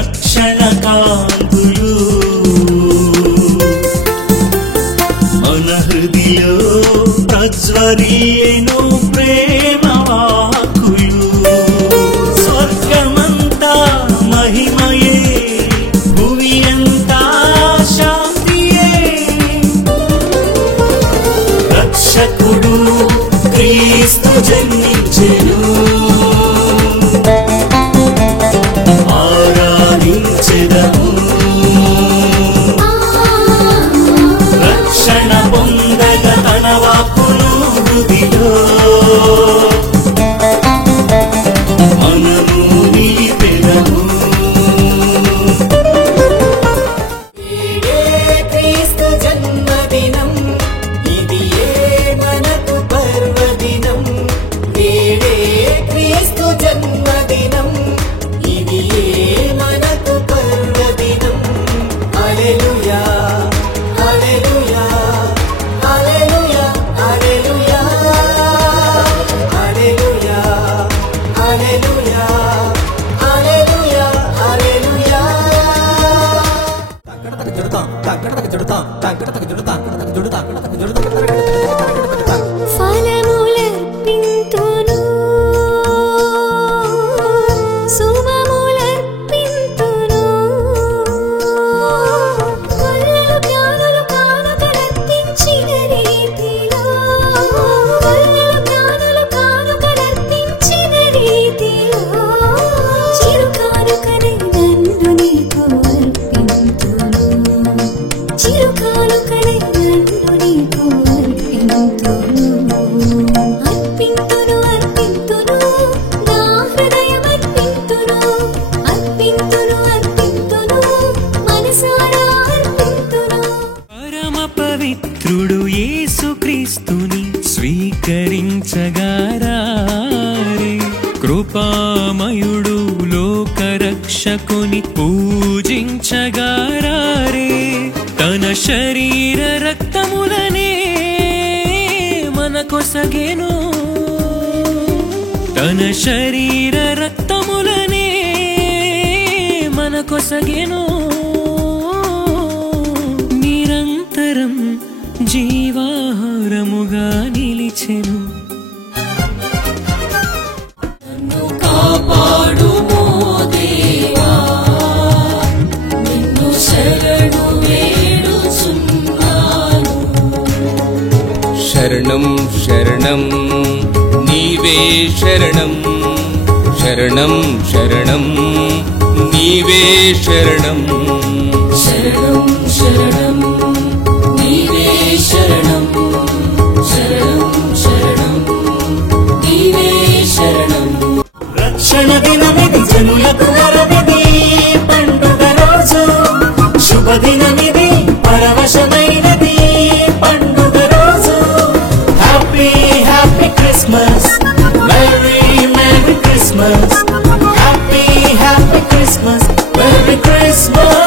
రక్షణ కాంతులు మన హృదిలో ప్రజ్వరిల్లేను ప్రేమ వాక్కులు స్వర్గమంతా మహిమయే భూమి అంతా శాంతియే రక్షకుడు క్రీస్తు జన్మించెను ఆరాధించెదము రక్షణ పొందగ తన వాక్కును హృదిలో మనము నిలిపెదము క్రీస్తు జన్మదినం ఇది మనకు పర్వదినం నేడే క్రీస్తు జన్మదినం ఇది మనకు పర్వదినం హల్లెలూయా హల్లెలూయా హల్లెలూయా హల్లెలూయా హల్లెలూయా హల్లెలూయా హల్లెలూయా హల్లెలూయా ఫలములర్పింతును శుభములర్పింతును వరలు జ్ఞానులు కానుకలర్పించిన రీతిలో వరలు జ్ఞానులు కానుకలర్పించిన రీతిలో చిరుకానుకనై నన్ను నీకు అర్పింతును చిరుకానుకనై నన్ను నీకు అర్పింతును అర్పింతును అర్పింతును నా హృదయం అర్పింతును అర్పింతును అర్పింతును మనసారా అర్పింతును పరమ పవిత్రుడు యేసుక్రీస్తుని స్వీకరించగారారే కృపామయుడు లోకరక్షకుని పూజించగారారే తన శరీర రక్తములనే మనకొసగెను తన శరీర రక్తములనే మనకొసగెను నిరంతరం జీవాహారముగా నిలిచెను నన్ను కాపాడుమో దేవా నిన్ను శరణు వేడుచున్నాను శరణం శరణం నీవే శరణం శరణం శరణం నీవే శరణం శరణం శరణం నీవే శరణం శరణం శరణం నీవే శరణం రక్షణ దినమిది జనులకు వరమిది పండుగ రోజు శుభదినమిది పరవశమైనది పండుగ రోజు happy happy Christmas merry merry Christmas happy happy Christmas merry Christmas